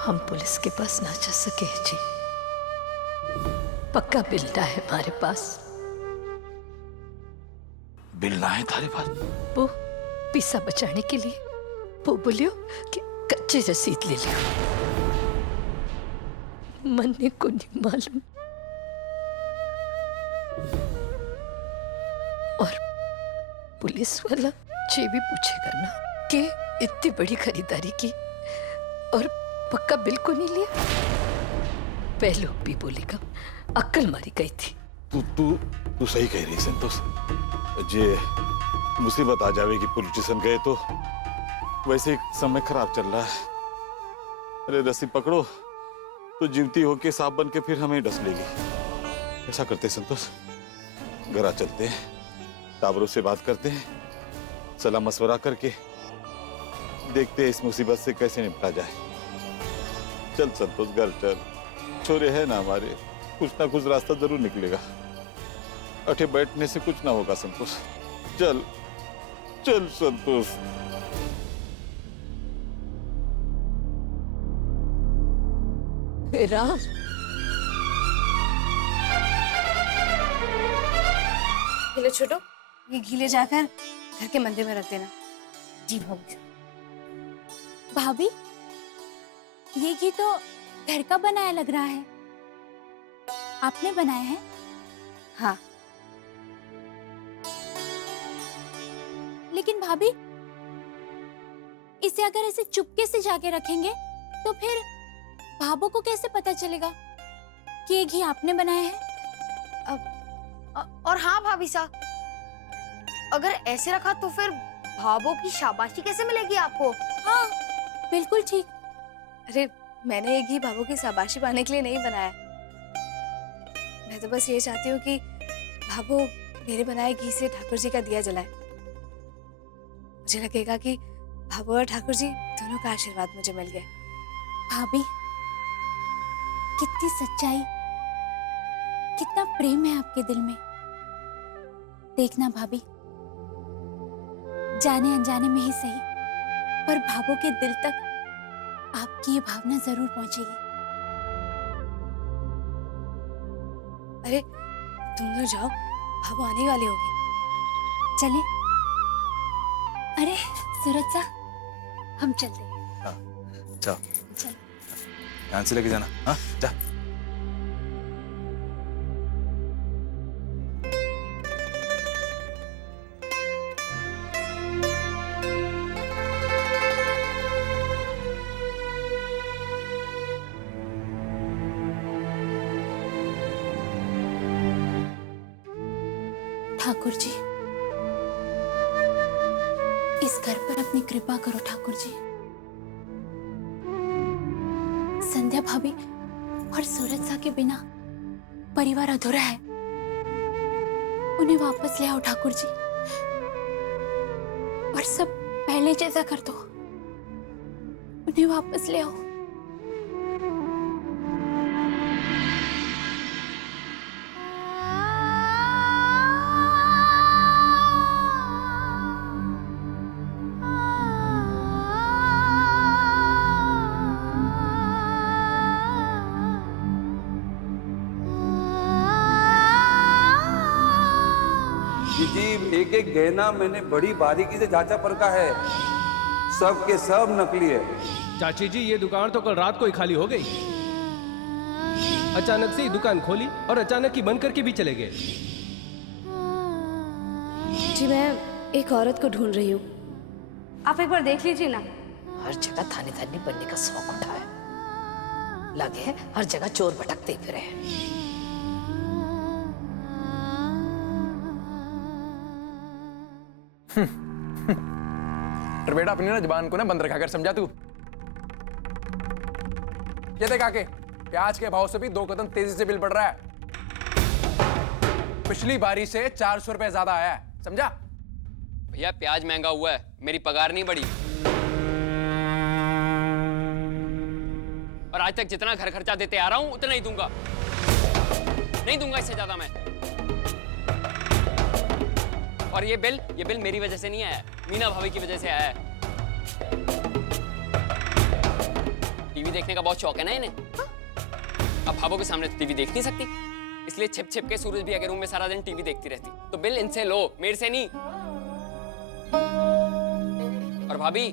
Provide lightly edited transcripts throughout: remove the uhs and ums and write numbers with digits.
हम पुलिस के पास ना जा सके जी। पक्का बिल्डा है हमारे पास। बिल ना है थारे पास? वो पैसा बचाने के लिए वो बोलियो कि कच्चे रसीद ले लियो। मन को नहीं मालूम। और पुलिस वाला ये भी पूछेगा ना कि इतनी बड़ी खरीदारी की और पक्का बिल को नहीं लिया। पहले भी बोलेगा अक्ल मारी गई थी। तू सही कह रही संतोष। जे मुसीबत आ जाएगी पुलिस स्टेशन गए तो वैसे समय खराब चल रहा है। अरे रस्सी पकड़ो तो जीवती होके सांप बन के फिर हमें डस लेगी। ऐसा करते संतोष, घर चलते हैं, टाबरों से बात करते हैं, सलाह मशवरा करके देखते हैं इस मुसीबत से कैसे निपटा जाए। चल संतोष घर चल, छोरे है ना हमारे, कुछ ना कुछ रास्ता जरूर निकलेगा। अठे बैठने से कुछ ना होगा संतोष। चल चल संतोष। राम, लो छोटो, ये घी ले जाकर घर के मंदिर में रख देना। जी भाभी। भाभी, ये घी तो घर का बनाया लग रहा है। आपने बनाया है? हाँ। लेकिन भाभी, इसे अगर ऐसे चुपके से जाके रखेंगे तो फिर भाभो को कैसे पता चलेगा कि ये घी आपने बनाया है? और हाँ भाभी साहब, अगर ऐसे रखा तो फिर भाभो की शाबाशी कैसे मिलेगी आपको? हाँ, बिल्कुल ठीक। अरे मैंने ये घी भाभो की शाबाशी पाने के लिए नहीं बनाया। मैं तो बस ये चाहती हूँ कि भाभो मेरे बनाए घी से ठाकुर जी का दिया जलाए। मुझे लगेगा कि भाभो और ठाकुर जी दोनों का आशीर्वाद मुझे मिल गया। भाभी, कितनी सच्चाई, कितना प्रेम है आपके दिल में। देखना भाभी, जाने अनजाने में ही सही, पर भाभो के दिल तक आपकी ये भावना जरूर पहुंचेगी। अरे तुम लोग जाओ, भाभो आने वाली होगी। चले। अरे सूरज सा, हम चलते हैं। हाँ, चल चल। ध्यान से लेके जाना। हाँ जा। ठाकुर जी, इस घर पर अपनी कृपा करो ठाकुर जी। संध्या भाभी और सूरज सा के बिना परिवार अधूरा है। उन्हें वापस ले आओ ठाकुर जी, और सब पहले जैसा कर दो। उन्हें वापस ले आओ। जी, एक एक गहना मैंने बड़ी बारीकी से जांचा परखा है, सब के सब नकली है। चाची जी, ये दुकान तो कल रात को ही खाली हो गई। अचानक से ही दुकान खोली और अचानक ही बंद करके भी चले गए। जी मैं एक औरत को ढूंढ रही हूँ, आप एक बार देख लीजिए ना। हर जगह थानेदारनी बनने का शौक उठा है। लगे है हर जगह चोर भटकते फिरे हैं। तो बेटा अपनी ना जुबान को ना बंद रखा कर, समझा तू? ये देख आके, प्याज के भाव से भी 2 कदम तेजी से बिल बढ़ रहा है। पिछली बारी से 400 रुपए ज्यादा आया है, समझा? भैया प्याज महंगा हुआ है, मेरी पगार नहीं बढ़ी। और आज तक जितना घर खर्चा देते आ रहा हूं उतना ही दूंगा, नहीं दूंगा इससे ज्यादा मैं। और ये बिल मेरी वजह से नहीं आया, मीना भाभी की वजह से आया है। टीवी टीवी देखने का बहुत शौक है ना इन्हें। अब भाभो के सामने तो टीवी देख नहीं सकती, इसलिए छिप छिप के सूरज भी अगर रूम में सारा दिन टीवी देखती रहती। तो बिल इनसे लो, मेरे से नहीं। और भाभी,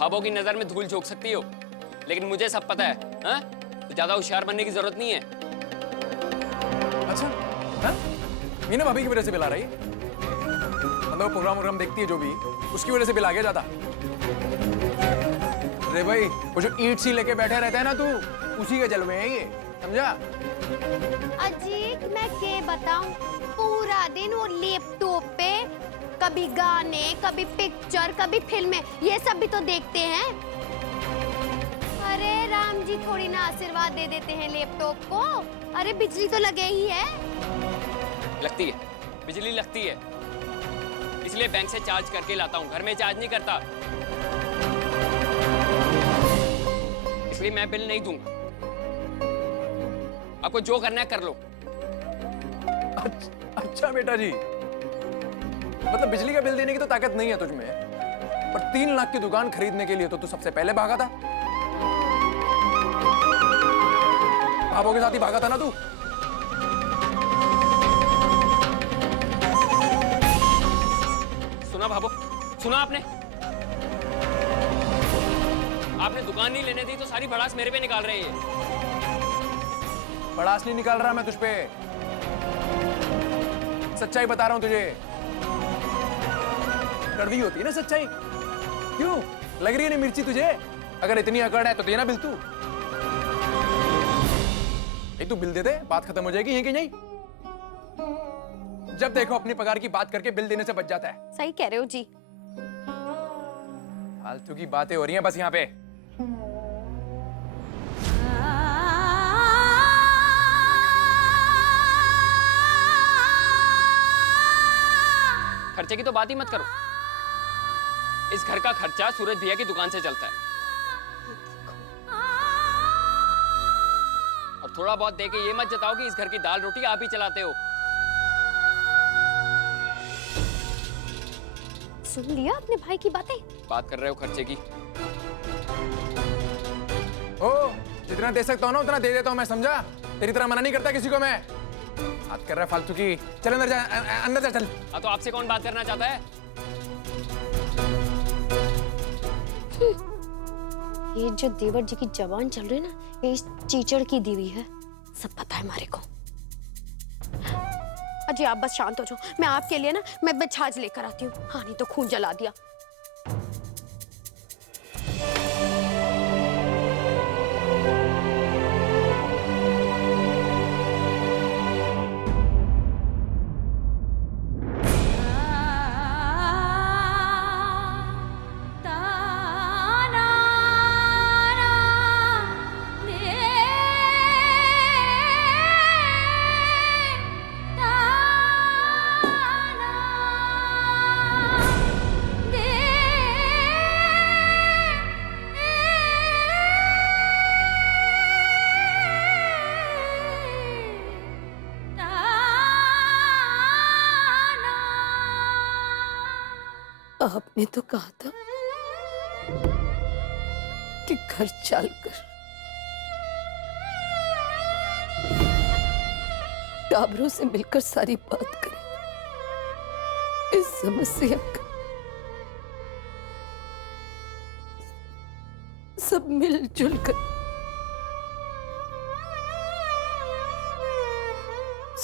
भाभो की नजर में धूल झोंक सकती हो, लेकिन मुझे सब पता है। हाँ? तो ज्यादा होशियार बनने की जरूरत नहीं है। अच्छा हाँ? मीना भाभी की वजह से बिल आ रही है? मतलब प्रोग्राम देखती है जो भी, उसकी वजह से बिल आ गया जाता। अरे भाई, वो जो ईंट सी लेके बैठे रहता है ना तू, उसी के जलवे हैं ये, समझा? अजीब, मैं क्या बताऊं, पूरा दिन वो लैपटॉप पे कभी गाने, कभी पिक्चर, कभी फिल्में, ये सब भी तो देखते हैं। अरे राम जी थोड़ी ना आशीर्वाद दे देते हैं लैपटॉप को। अरे बिजली तो लगे ही है। लगती है, बिजली लगती है, इसलिए बैंक से चार्ज करके लाता हूँ, घर में चार्ज नहीं करता। इसलिए मैं बिल नहीं दूंगा। आपको जो करना है कर लो। अच्छा बेटा जी, मतलब बिजली का बिल देने की तो ताकत नहीं है तुझ में, पर 3 लाख की दुकान खरीदने के लिए तो तू सबसे पहले भागा था। भाभो के साथ ही भागा था ना तू। सुना भाभो, सुना आपने? आपने दुकान नहीं लेने दी तो सारी भड़ास मेरे पे निकाल रहे हैं। भड़ास नहीं निकाल रहा मैं तुझ पे, सच्चाई बता रहा हूं तुझे। कड़वी होती है ना सच्चाई। क्यों लग रही है ना मिर्ची तुझे? अगर इतनी अकड़ है तो देना बिल तू। एक तू बिल दे दे, बात खत्म हो जाएगी, यहीं कि नहीं? जब देखो अपनी पगार की बात करके बिल देने से बच जाता है। सही कह रहे हो जी। फालतू की बातें हो रही हैं बस यहाँ पे। खर्चे की तो बात ही मत करो। इस घर का खर्चा सूरज भैया की दुकान से चलता है, और थोड़ा बहुत दे के ये मत जताओ कि इस घर की दाल रोटी आप ही चलाते हो। सुन लिया अपने भाई की बातें? बात कर रहे हो खर्चे की? ओ, जितना दे सकता हूँ ना उतना दे देता हूँ मैं, समझा? तेरी तरह मना नहीं करता किसी को मैं। बात कर रहा है फालतू की। चल अंदर जा, अंदर जा चल। हाँ तो आपसे कौन बात करना चाहता है? ये जो देवर जी की जबान चल रही है ना, ये इस चीचड़ की दी हुई है, सब पता है हमारे को। अजी आप बस शांत हो जाओ, मैं आपके लिए ना मैं छाछ लेकर आती हूँ। हाँ नहीं तो खून जला दिया। आपने तो कहा था कि घर चलकर टाबरों से मिलकर सारी बात करें, इस समस्या का सब मिलजुल कर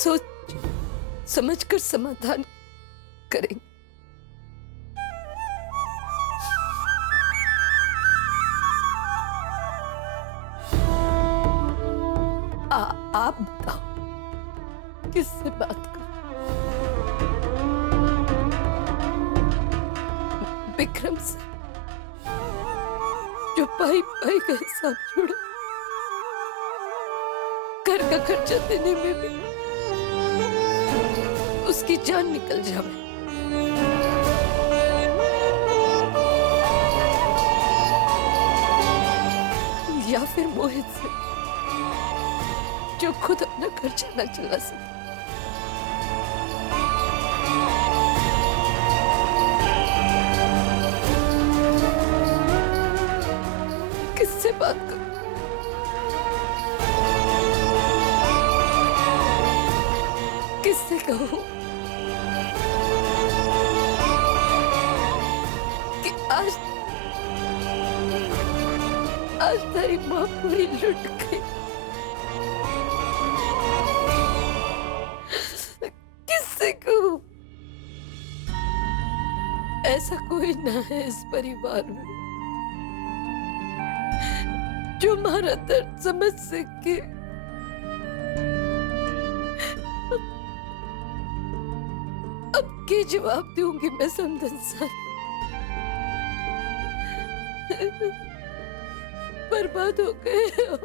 सोच समझकर समाधान करेंगे। आप बताओ किससे बात करूं? विक्रम से, जो पाई पाई का हिसाब जुड़ा, घर का खर्चा देने में भी उसकी जान निकल जाए, या फिर मोहित से, जो खुद अपना खर्चा न चला सके। किससे बात करूं? कहूं कि आज तेरी माँ पूरी लुट गई। किससे कहूं? ऐसा कोई ना है इस परिवार में जो हमारा दर्द समझ सके। अब के जवाब दूंगी मैं समदन सर? बर्बाद हो गए हम।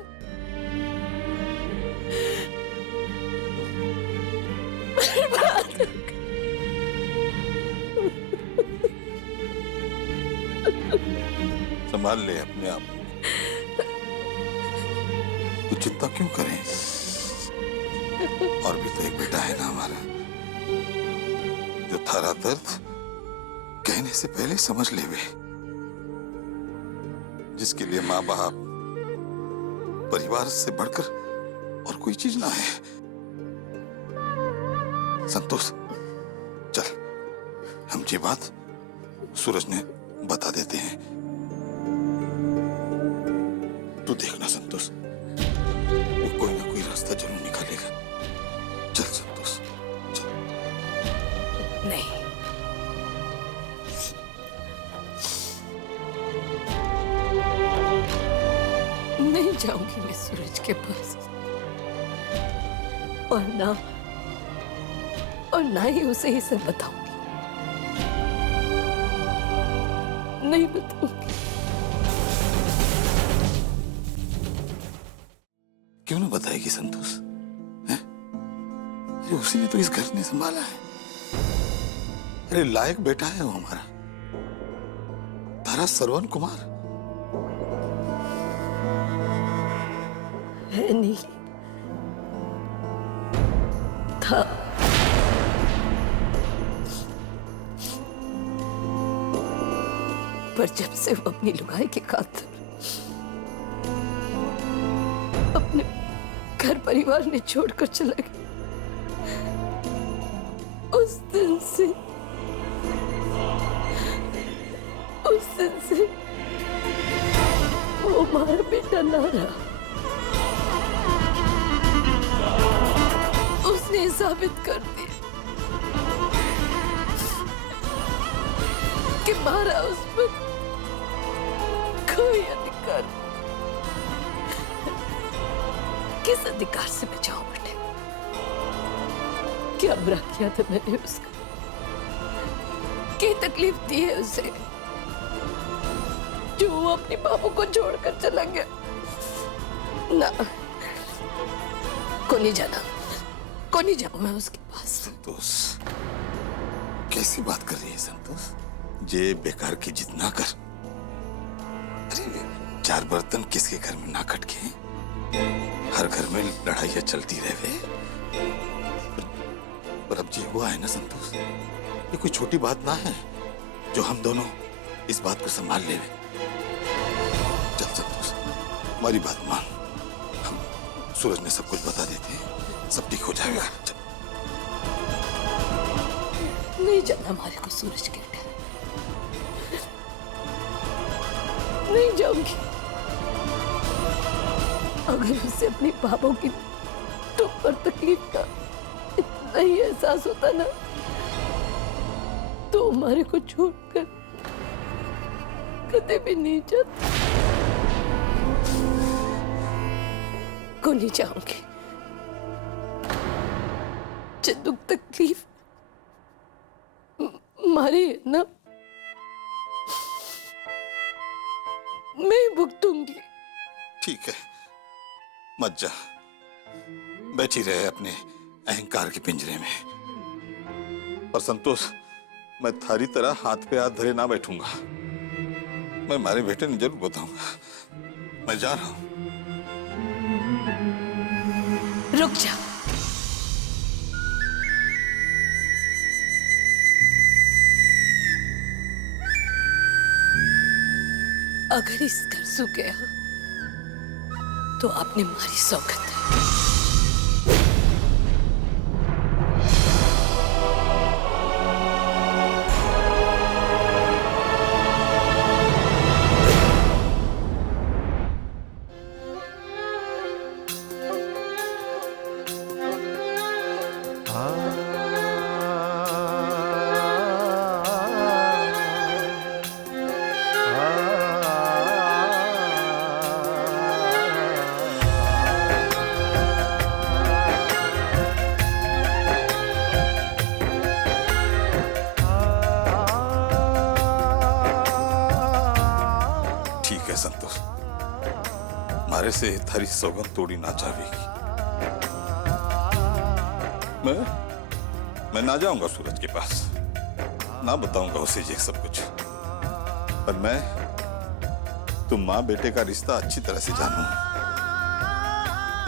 बर्बाद हो गए। संभाल ले अपने आप। तू चिंता क्यों करे? और भी तो एक बेटा है ना हमारा, जो थारा दर्द कहने से पहले समझ ले वे, जिसके लिए माँ बाप परिवार से बढ़कर और कोई चीज ना है। संतोष, चल हम ये बात सूरज ने बता देते हैं। तू देखना संतोष, वो कोई ना कोई रास्ता जरूर निकालेगा। चल संतोष, चल। नहीं, नहीं जाऊंगी मैं सूरज के पास, और ना ही उसे ये सब बताऊंगी। नहीं बताऊंगी। क्यों ना बताएगी संतोष? हैं? अरे उसी ने तो इस घर ने संभाला है। अरे लायक बेटा है वो हमारा, तारा सरवन कुमार है। नहीं था। पर जब से वो अपनी लुगाई की खातिर अपने घर परिवार ने छोड़कर चला गया, उस दिन से वो हमारा बेटा ना रहा। उसने साबित कर दिया कि हमारा उस पर कोई अधिकार। किस अधिकार से बचाओ बेटे? क्या बुरा किया था मैंने उसका? क्या तकलीफ दी है उसे जो वो अपने बाबू को छोड़कर चला गया? ना, को नहीं जाना, को नहीं जाऊं मैं उसके पास। संतोष, कैसी बात कर रही है संतोष? ये बेकार की जिद ना कर। अरे चार बर्तन किसके घर में ना खटके? हर घर में लड़ाइयां चलती रहे। पर अब ये हुआ है ना संतोष, ये कोई छोटी बात ना है जो हम दोनों इस बात को संभाल ले। चल संतोष, हमारी बात मान, हम सूरज ने सब कुछ बता देते हैं, सब ठीक हो जाएगा। चल। नहीं जाना हमारे को सूरज के घर, नहीं जाऊंगी। अगर उसे अपने बाबों की दुख और तकलीफ का इतना ही एहसास होता ना, तो हमारे को छोड़कर कदे भी नहीं जाता। को नहीं जाऊंगी। जो दुख तकलीफ मारी है ना, मैं भुगतूंगी। ठीक है, मत जा, बैठी रहे अपने अहंकार के पिंजरे में। पर संतोष, मैं थारी तरह हाथ पे हाथ धरे ना बैठूंगा। मैं हमारे बेटे ने जरूर बताऊंगा। मैं जा रहा हूं। रुक जा। अगर इस घर सो गया तो आपने मारी सौगत है। संतोष, मारे से थारी सौगंध तोड़ी ना जावेगी। मैं ना जाऊंगा सूरज के पास, ना बताऊंगा उसे ये सब कुछ, पर मैं तुम माँ बेटे का रिश्ता अच्छी तरह से जानू।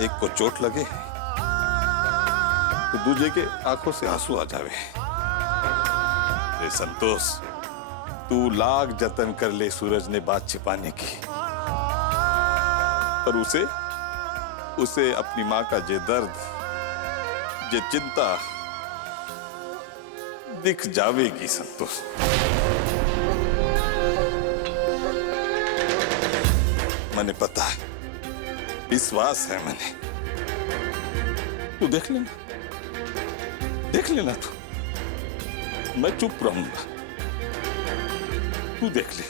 एक को चोट लगे तो दूजे के आंखों से आंसू आ जावे। रे संतोष, तू लाख जतन कर ले सूरज ने बात छिपाने की, पर उसे अपनी माँ का जे दर्द, जे चिंता दिख जावेगी संतोष। मैंने पता है, विश्वास है मैंने। तू देख लेना तू, मैं चुप रहूंगा, तू देख ले।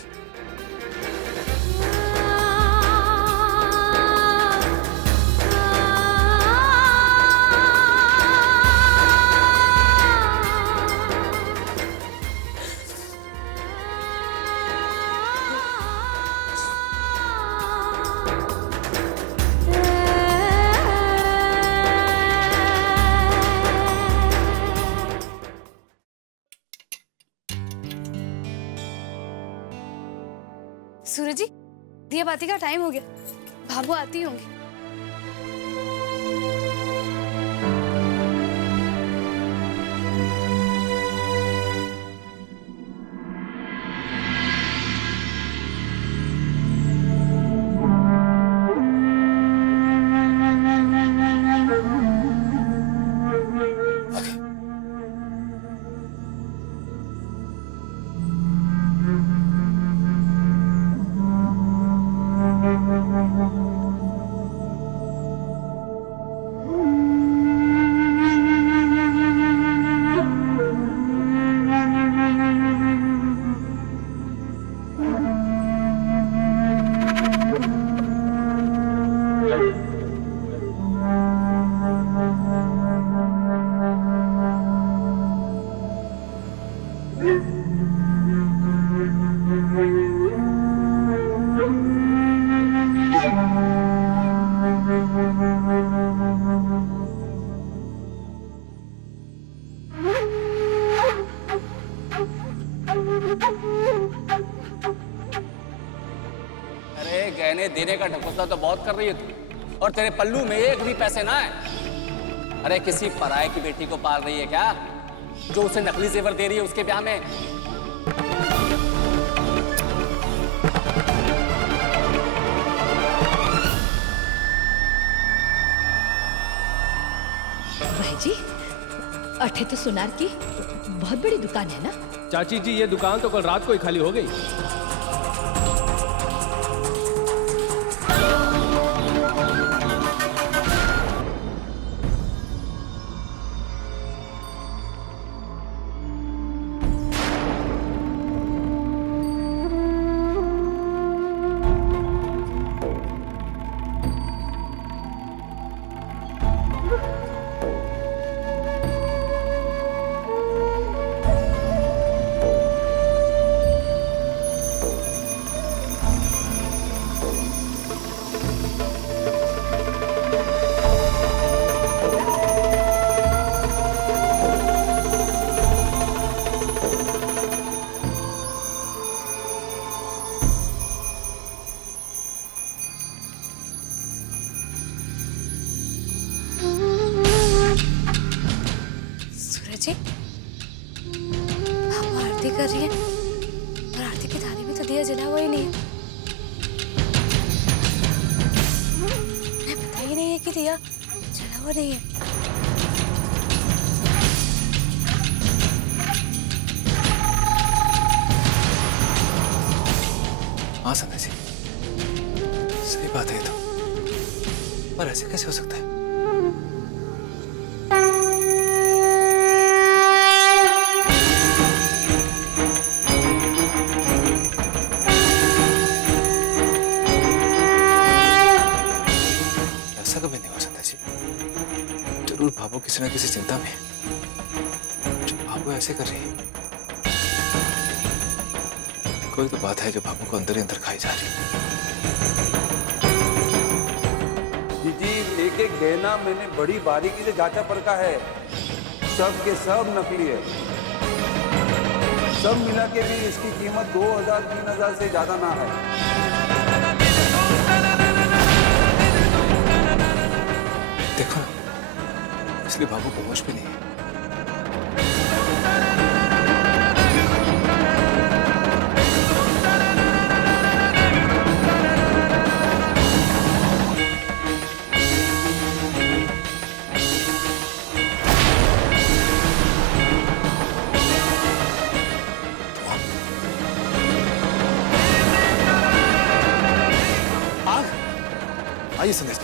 सूरज जी, दिया बाती का टाइम हो गया, भाभू आती होंगी। अरे गहने देने का ढकोसला तो बहुत कर रही है तू, और तेरे पल्लू में एक भी पैसे ना है। अरे किसी पराये की बेटी को पाल रही है क्या, जो उसे नकली जेवर दे रही है उसके ब्याह में? भाई जी, अठे तो सुनार की बहुत बड़ी दुकान है ना? चाची जी, ये दुकान तो कल रात को ही खाली हो गई। जी, आप आरती कर रही हैं और आरती की थाली में तो दिया जला हुआ ही नहीं है। मुझे पता ही नहीं है कि दिया जला हुआ नहीं है। हाँ संध्या जी, सही बात है तो, पर ऐसे कैसे हो सकता है? कभी नहीं हो सकता जी, जरूर भाभो किसी न किसी चिंता में जो भाभो ऐसे कर रही है। कोई तो बात है जो बाबू को अंदर ही अंदर खाई जा रही है। जी एक एक गहना मैंने बड़ी बारीकी से जांचा परखा है, सब के सब नकली है। सब मिला के भी इसकी कीमत 2000-3000 से ज्यादा ना है। देखो ना, इसलिए बाबू को होश भी नहीं है। आइए संदेश